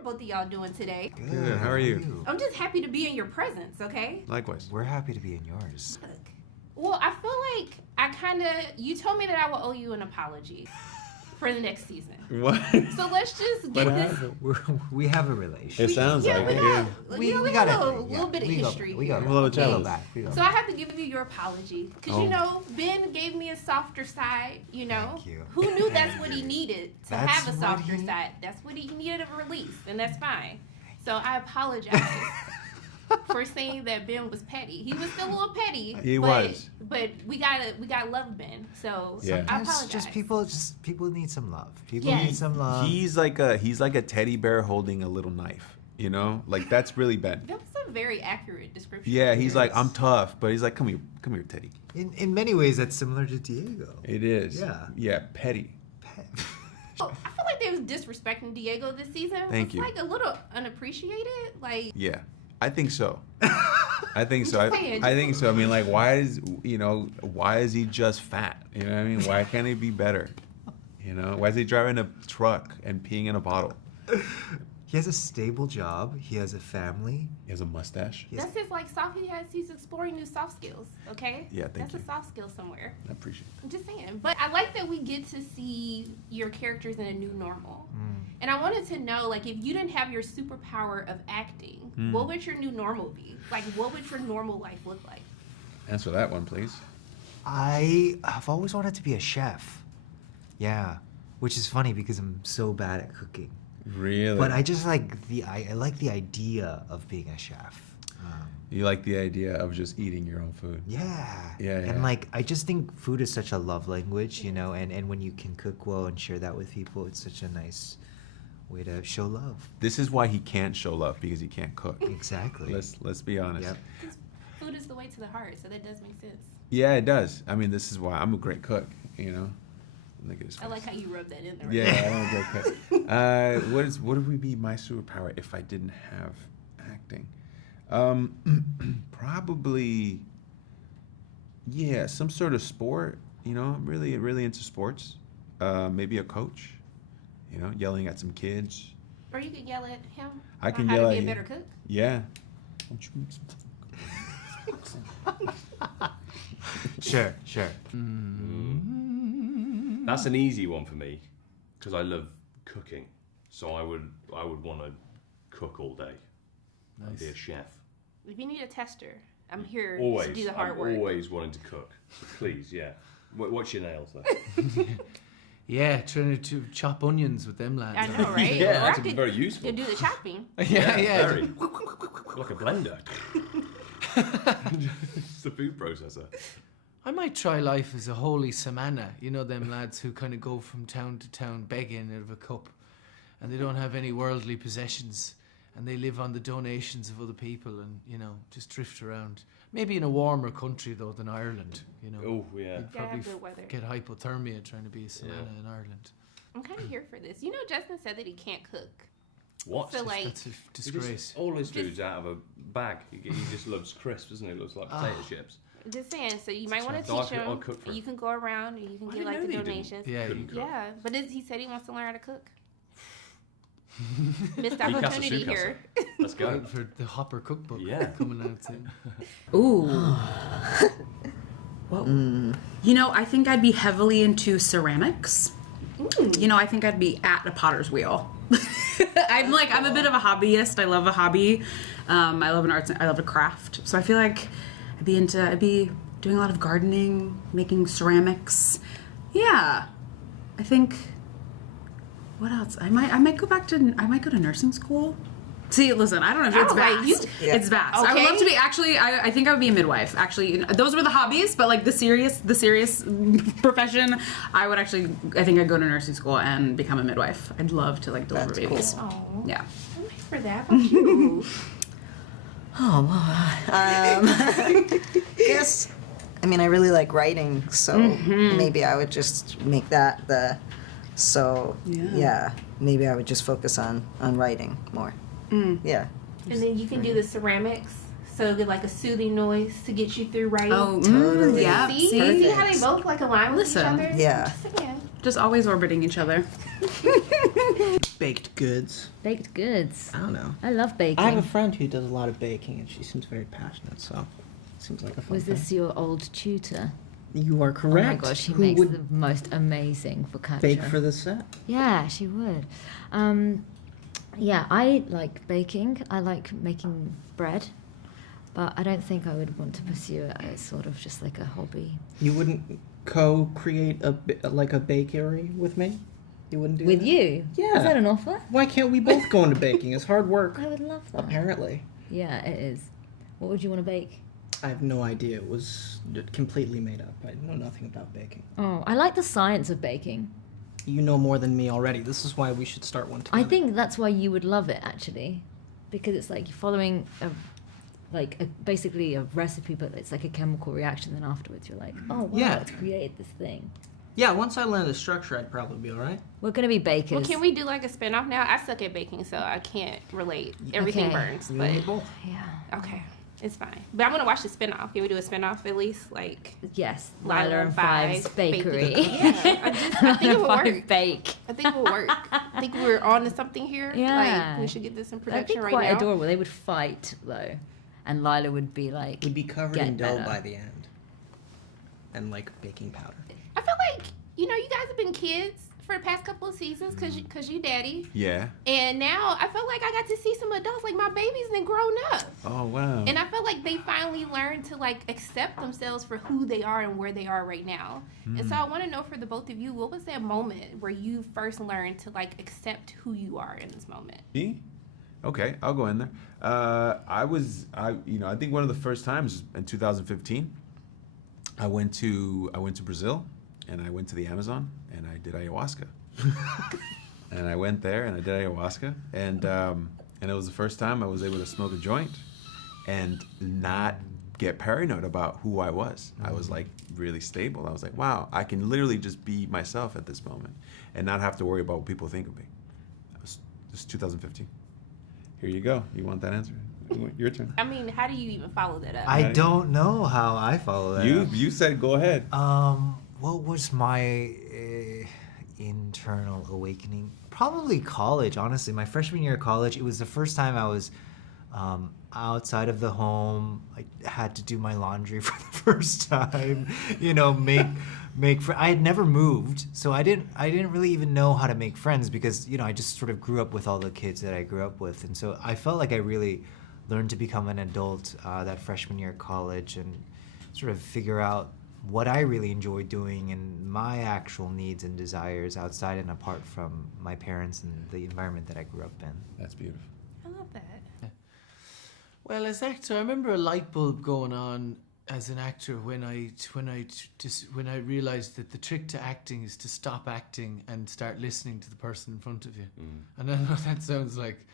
are both of y'all doing today? Good. How are you? I'm just happy to be in your presence, okay? Likewise. We're happy to be in yours. Well, I feel like you told me that I will owe you an apology for the next season. What? So let's just get this. We have a relationship. It sounds like it. Yeah. We got a little bit of history. We got a little challenge. So I have to give you your apology because you know Ben gave me a softer side. You know, Thank you. Who knew that's what he needed to That's have a what softer he- side? That's what he needed a release, and that's fine. So I apologize for saying that Ben was petty. He was still a little petty. He was. But we gotta love Ben. So Yeah. I apologize. People need some love. People Yes. need some love. He's like a teddy bear holding a little knife. You know, like that's really Ben. That was a very accurate description. Yeah, he's like, I'm tough, but he's like, come here, Teddy. In many ways, that's similar to Diego. It is. Yeah. Yeah, petty. I feel like they was disrespecting Diego this season. Thank you. Like a little unappreciated. Like Yeah, I think so. I think so. just saying, I think so. I mean, like, why is he just fat? You know what I mean? Why can't he be better? You know, why is he driving a truck and peeing in a bottle? He has a stable job. He has a family. He has a mustache. that's his like soft. He's exploring new soft skills. Okay. Yeah, thank That's you. a soft skill somewhere. I appreciate it. I'm just saying. But I like that we get to see your characters in a new normal. And I wanted to know, like, if you didn't have your superpower of acting, what would your new normal be? Like, what would your normal life look like? Answer that one, please. I've always wanted to be a chef. Yeah, which is funny because I'm so bad at cooking. Really? But I just like I like the idea of being a chef. You like the idea of just eating your own food? Yeah. Yeah. And like I just think food is such a love language, you know, and when you can cook well and share that with people, it's such a nice way to show love. This is why he can't show love, because he can't cook. Exactly. Let's be honest. Yep. Food is the way to the heart, so that does make sense. Yeah, it does. I mean, this is why I'm a great cook. You know. Look at his I face. like how you rub that in there. Yeah, I'm a great cook. What would be my superpower if I didn't have acting? Probably, yeah, some sort of sport. You know, I'm really into sports. Maybe a coach. You know, yelling at some kids. Or you could yell at him. I can on how yell to at be a him. better cook. Yeah. Won't you make some Sure. That's an easy one for me because I love cooking. So I would want to cook all day. I'd be a chef. If you need a tester, I'm here Always. to do the hard I'm work. always wanting to cook. So please, yeah. Watch your nails though. Yeah, trying to chop onions with them lads. I know, right? Yeah, Or that's I could very useful. could do the chopping. Yeah. Very. Like a blender. It's the food processor. I might try life as a holy Samana. You know them lads who kind of go from town to town begging out of a cup, and they don't have any worldly possessions, and they live on the donations of other people, and you know just drift around. Maybe in a warmer country though than Ireland. You know. Oh yeah. You'd Gotta probably have good weather. get hypothermia trying to be a Samana in Ireland. I'm kind of here for this. You know, Justin said that he can't cook. What? So like, That's a He disgrace. just, all his food's out of a bag. He just loves crisps, doesn't he? It looks like potato chips. just saying. So you might want to So teach I'll him. cook for him. You can go around and you can I get didn't like know the that you didn't. donations. Yeah, Couldn't cook. Yeah, but he said he wants to learn how to cook. Missed He cast a opportunity suit here. Let's go. Waiting for the Hopper cookbook Yeah. coming out soon. Ooh. You know, I think I'd be heavily into ceramics. You know, I think I'd be at a potter's wheel. I'm a bit of a hobbyist. I love a hobby. I love an arts. I love a craft. So I feel like I'd be doing a lot of gardening, making ceramics. Yeah, I think. What else? I might go to nursing school. See, listen, I don't know if it's vast. It's vast. I would love to be, actually, I think I would be a midwife. Actually, those were the hobbies, but like the serious profession, I think I'd go to nursing school and become a midwife. I'd love to like deliver babies. Oh, Yeah. I'm ready for that. How about you? Guess, I mean, I really like writing, so maybe I would just make that yeah, maybe I would just focus on writing more. Yeah. And then you can do the ceramics, so get like a soothing noise to get you through writing. Oh, Totally. yeah. See how they both like align with each Listen. other? Yeah. Just saying. Just always orbiting each other. Baked goods. Baked goods. I don't know. I love baking. I have a friend who does a lot of baking, and she seems very passionate. So, seems like a fun. Was thing. this your old tutor? You are correct. Oh my gosh, she Who makes would the most amazing focaccia. bake for the set? Yeah, she would. Yeah, I like baking. I like making bread, but I don't think I would want to pursue it as sort of just like a hobby. You wouldn't co-create like a bakery with me? You wouldn't do With that? you? Yeah. Is that an offer? Why can't we both go into baking? It's hard work. I would love that. Apparently. Yeah, it is. What would you want to bake? I have no idea. It was completely made up. I know nothing about baking. Oh, I like the science of baking. You know more than me already. This is why we should start one together. I think that's why you would love it, actually, because it's like you're following basically a recipe, but it's like a chemical reaction. Then afterwards, you're like, oh wow, Yeah. it's created this thing. Yeah, once I learn the structure, I'd probably be all right. We're gonna be bakers. Well, can we do like a spin-off now? I suck at baking, so I can't relate. Everything Okay. burns. You But and me both. Yeah. okay, it's fine. But I'm gonna watch the spin-off. Can we do a spin-off at least? Like, Yes, Lila Lila and and Five's Five's bakery. yeah, I think it will Five work. bake. I think it will work. I think we're on to something here. Yeah. Like, we should get this in That'd be production right quite now. adorable. They would fight though, and Lila would be like, We'd be covered Get in dough better. by the end. And like baking powder. I feel like, you guys have been kids for the past couple of seasons because you daddy. Yeah. And now I feel like I got to see some adults. Like, my baby's been grown up. Oh wow. And I feel like they finally learned to like accept themselves for who they are and where they are right now. And so I want to know for the both of you, what was that moment where you first learned to like accept who you are in this moment? Me? Okay, I'll go in there. I think one of the first times in 2015, I went to Brazil, and I went to the Amazon, and I did ayahuasca. And I went there, and I did ayahuasca, and it was the first time I was able to smoke a joint, and not get paranoid about who I was. I was like really stable. I was like, wow, I can literally just be myself at this moment, and not have to worry about what people think of me. This is 2015. Here you go. You want that answer? Your turn. I mean, how do you even follow that up? I don't know how I follow that. You said go ahead. What was my internal awakening? Probably college, honestly. My freshman year of college, it was the first time I was outside of the home. I had to do my laundry for the first time. I had never moved, so I didn't really even know how to make friends because I just sort of grew up with all the kids that I grew up with, and so I felt like I really learned to become an adult that freshman year of college and sort of figure out what I really enjoy doing and my actual needs and desires outside and apart from my parents and the environment that I grew up in. That's beautiful. I love that. Well, as actor, I remember a light bulb going on as an actor when I realized that the trick to acting is to stop acting and start listening to the person in front of you. And I know that sounds like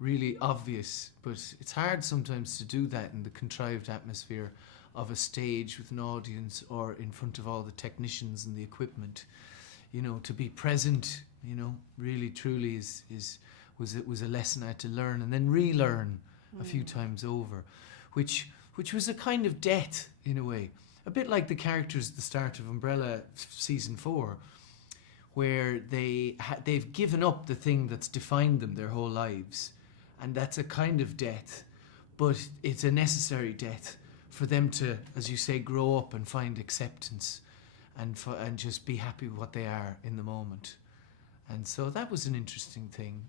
really obvious, but it's hard sometimes to do that in the contrived atmosphere of a stage with an audience or in front of all the technicians and the equipment. To be present, really truly was a lesson I had to learn and then relearn a few times over, which was a kind of death in a way, a bit like the characters at the start of Umbrella season 4, where they've given up the thing that's defined them their whole lives, and that's a kind of death, but it's a necessary death for them to, as you say, grow up and find acceptance and just be happy with what they are in the moment. And so that was an interesting thing,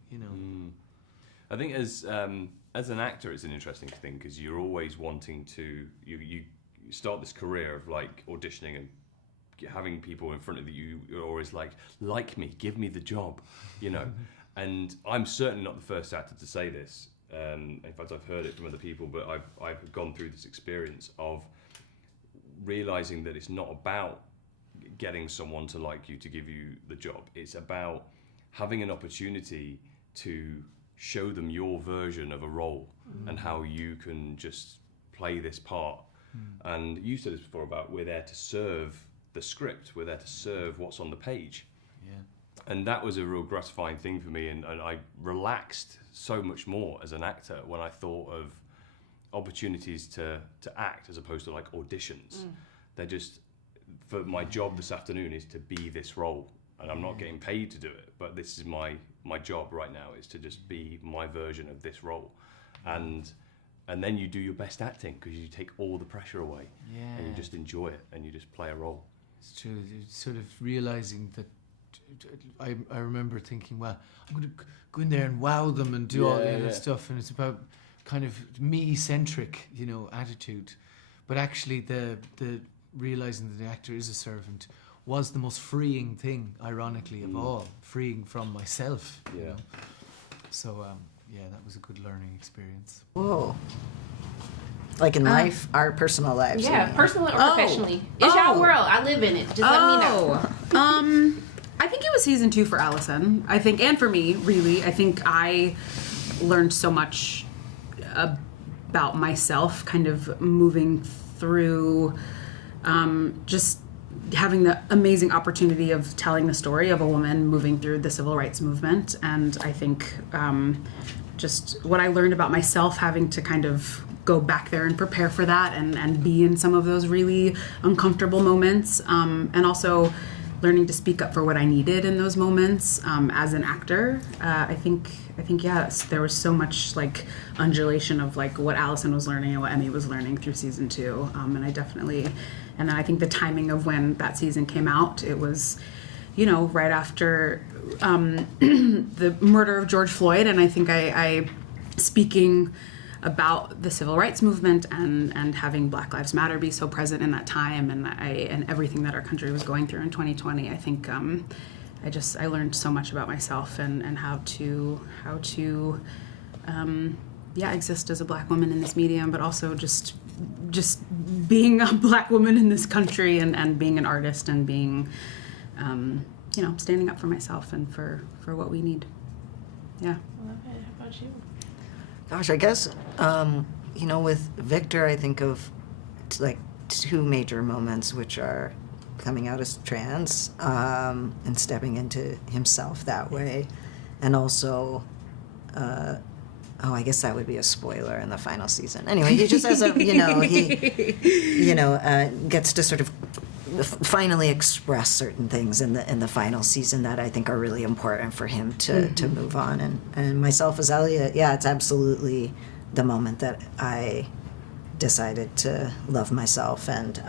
I think as an actor, it's an interesting thing because you're always wanting to you start this career of like auditioning and having people in front of you. You're always like me, give me the job, And I'm certainly not the first actor to say this. In fact, I've heard it from other people, but I've gone through this experience of realizing that it's not about getting someone to like you to give you the job. It's about having an opportunity to show them your version of a role and how you can just play this part. And you said this before about we're there to serve the script, we're there to serve what's on the page. And that was a real gratifying thing for me, and I relaxed so much more as an actor when I thought of opportunities to act as opposed to like auditions. They're just, for my job this afternoon is to be this role, and I'm not getting paid to do it, but this is my job right now, is to just be my version of this role. And then you do your best acting because you take all the pressure away, and you just enjoy it, and you just play a role. It's true. It's sort of realizing that I remember thinking, well, I'm going to go in there and wow them and do all the other stuff, and it's about kind of me-centric, attitude. But actually, the realizing that the actor is a servant was the most freeing thing, ironically, of all, freeing from myself. You know? So that was a good learning experience. Whoa. Like in life, our personal lives. Yeah, personally or professionally. It's y'all world. I live in it. Just let me know. I think it was season 2 for Allison. I think, and for me, really. I think I learned so much about myself, kind of moving through just having the amazing opportunity of telling the story of a woman moving through the civil rights movement. And I think just what I learned about myself, having to kind of go back there and prepare for that and be in some of those really uncomfortable moments, and also learning to speak up for what I needed in those moments as an actor. I think yes, there was so much like undulation of like what Allison was learning and what Emmy was learning through season 2, and then I think the timing of when that season came out, it was, right after the murder of George Floyd, and I think I speaking about the civil rights movement and having Black Lives Matter be so present in that time, and everything that our country was going through in 2020. I think I learned so much about myself and how to exist as a Black woman in this medium, but also just being a Black woman in this country and being an artist and being standing up for myself and for what we need. Yeah. I love it. How about you? Gosh, I guess, with Victor, I think of like 2 major moments, which are coming out as trans and stepping into himself that way. And also, I guess that would be a spoiler in the final season. Anyway, he just has gets to sort of finally express certain things in the final season that I think are really important for him to move on. And myself as Elliot, it's absolutely the moment that I decided to love myself and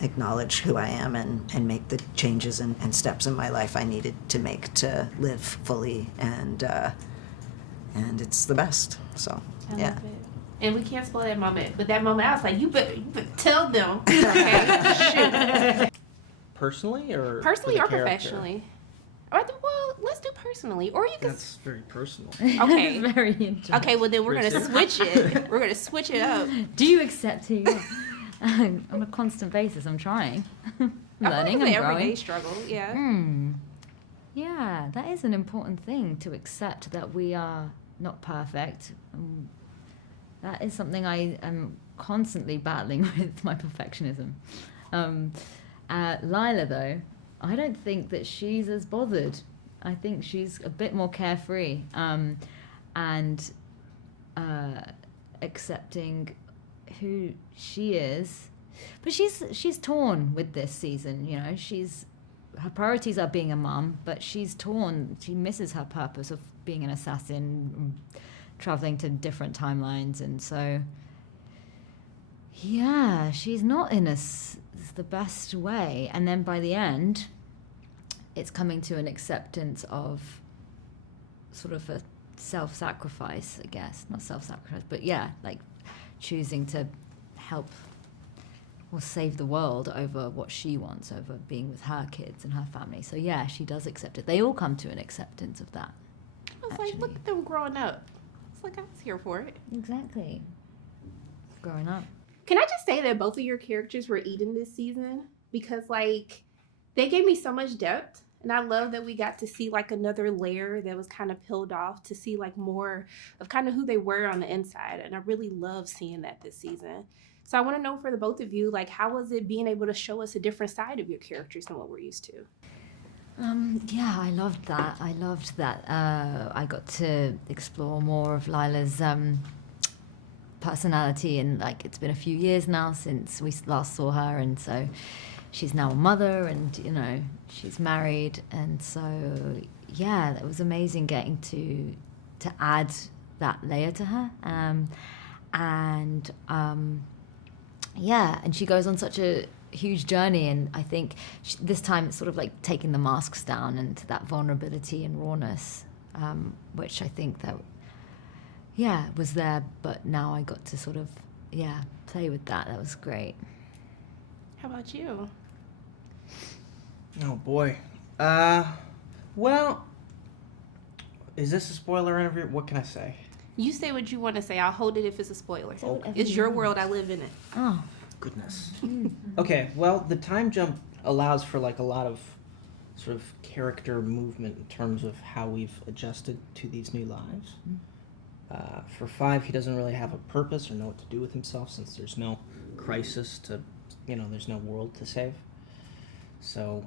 acknowledge who I am and make the changes and steps in my life I needed to make to live fully, and it's the best. So I love it. And we can't spoil that moment, but that moment I was like, you better tell them. Okay? Personally or professionally? Well, let's do personally, or you can. That's very personal. Okay. Very interesting. Okay, well then we're gonna switch it. We're gonna switch it up. Do you accept who you are? On a constant basis, I'm trying. Learning and growing. Everyday struggle, yeah. Yeah, that is an important thing, to accept that we are not perfect. That is something I am constantly battling with, my perfectionism. Lila, though, I don't think that she's as bothered. I think she's a bit more carefree and accepting who she is. But she's torn with this season, her priorities are being a mum, but she's torn. She misses her purpose of being an assassin, traveling to different timelines, and so she's not in the best way. And then by the end, it's coming to an acceptance of sort of a self-sacrifice, I guess. Not self-sacrifice, but like choosing to help or save the world over what she wants, over being with her kids and her family. So she does accept it. They all come to an acceptance of that. I was like, look at them growing up. It's like I was here for it. Exactly. Growing up. Can I just say that both of your characters were eaten this season? Because they gave me so much depth. And I love that we got to see another layer that was kind of peeled off, to see more of kind of who they were on the inside. And I really love seeing that this season. So I want to know for the both of you, how was it being able to show us a different side of your characters than what we're used to? I loved that. I got to explore more of Lila's personality, and it's been a few years now since we last saw her, and so she's now a mother, and you know she's married, and so yeah, it was amazing getting to add that layer to her, and she goes on such a huge journey, and I think this time it's sort of like taking the masks down and that vulnerability and rawness, which I think that was there, but now I got to sort of play with that. That was great. How about you? Oh boy. Well, is this a spoiler interview? What can I say? You say what you want to say. I'll hold it if it's a spoiler. Okay. It's your world. I live in it. Oh. Goodness. Okay, well, the time jump allows for like a lot of sort of character movement in terms of how we've adjusted to these new lives. For 5, he doesn't really have a purpose or know what to do with himself since there's no crisis to, there's no world to save. So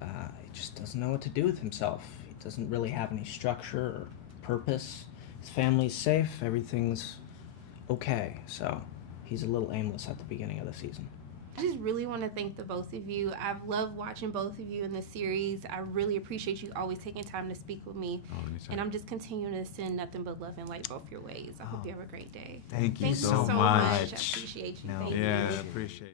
he just doesn't know what to do with himself. He doesn't really have any structure or purpose. His family's safe, everything's okay. So he's a little aimless at the beginning of the season. I just really want to thank the both of you. I've loved watching both of you in the series. I really appreciate you always taking time to speak with me. And I'm just continuing to send nothing but love and light both your ways. I hope you have a great day. Thank you Thanks so much. I appreciate you. Thank you. Yeah, appreciate it.